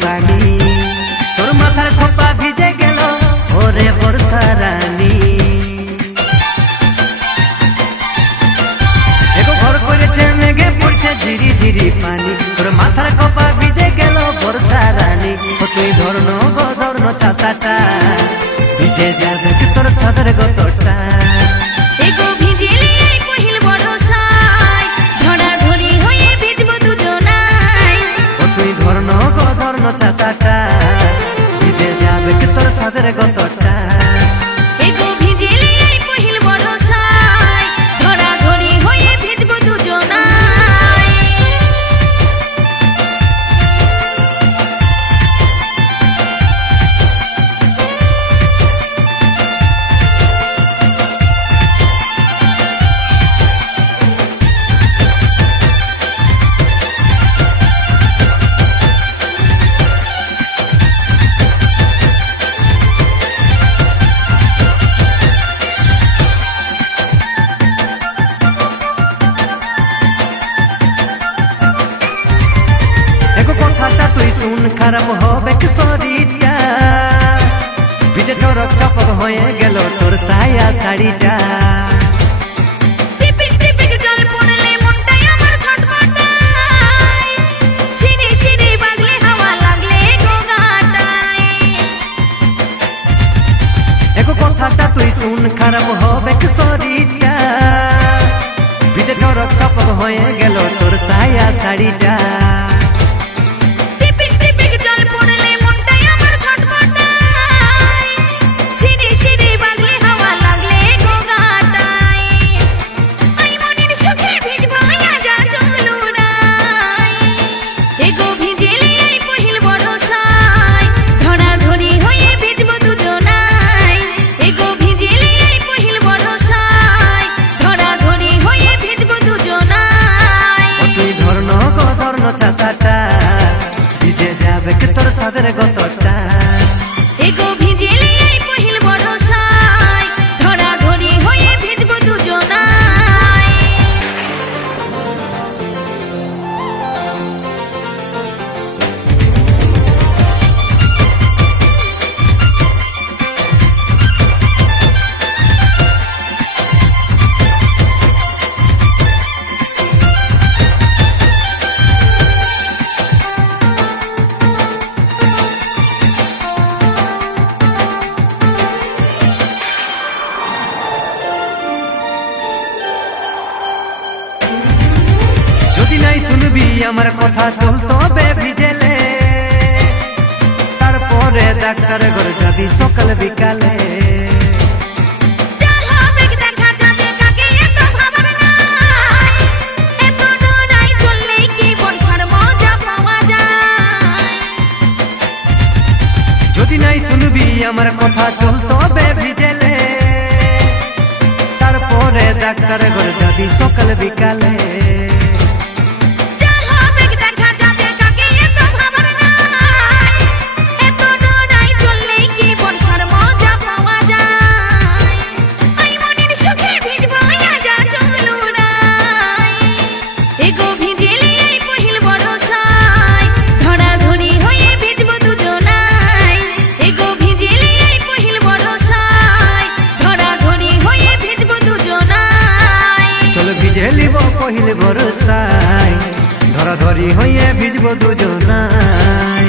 পানি তোর মাথার খোপা ভিজে গেল ওরে বর্ষা রানী এগো ঘর করেছে মেঘে পড়ছে ঝিরি ঝিরি পানি তোর মাথার খোপা ভিজে গেল বর্ষা রানী তুই ধরনো গো ধরনো ছাতাটা ভিজে যাবে তোর সাদের গতটা এগো ভিজিলে পহিল বরসায় ধরা ধরি হয়ে ভিজব দুজনাই তুই ধরনো গো ধরনো ছাতাটা ভিজে যাবে তোর সাদের গতটা এগো ভিজিলে পহিল বরসায় ধরা ধরি হয়ে ভিজব দুজনাই কথাটা তুই শুন খারাপ হবে শরীরটা ভিজে চরক চপক হয়ে গেল তোর সায়া শাড়িটা টিপিক টিপিক জল পড়লে মনটাই আমার ছটফটায় সিঁড়ি সিঁড়ি বাগলে হাওয়া লাগলে গোগাটায় এগো কথাটা তুই শুন খারাপ হবে শরীরটা ভিজে চরক চপক হয়ে গেল তোর সায়া শাড়িটা ছাতাটা ভিজে যাবে তোর সাদের গতটা এগো ভিজিলে পহিল বরসায় ধরা ধরি হয়ে ভিজব দুজনাই যদি নাই শুনবি আমার কথা চলতো বে ভিজেলে তারপরে ডাক্তার ঘর যাবি সকাল বিকালে যদি নাই শুনবি আমার কথা চলতো বে ভিজেলে তারপরে ডাক্তার ঘর যাবি সকাল বিকালে ভিজেলিব পহিল বরসায় ধরা ধরি হয়ে ভিজব দুজনাই।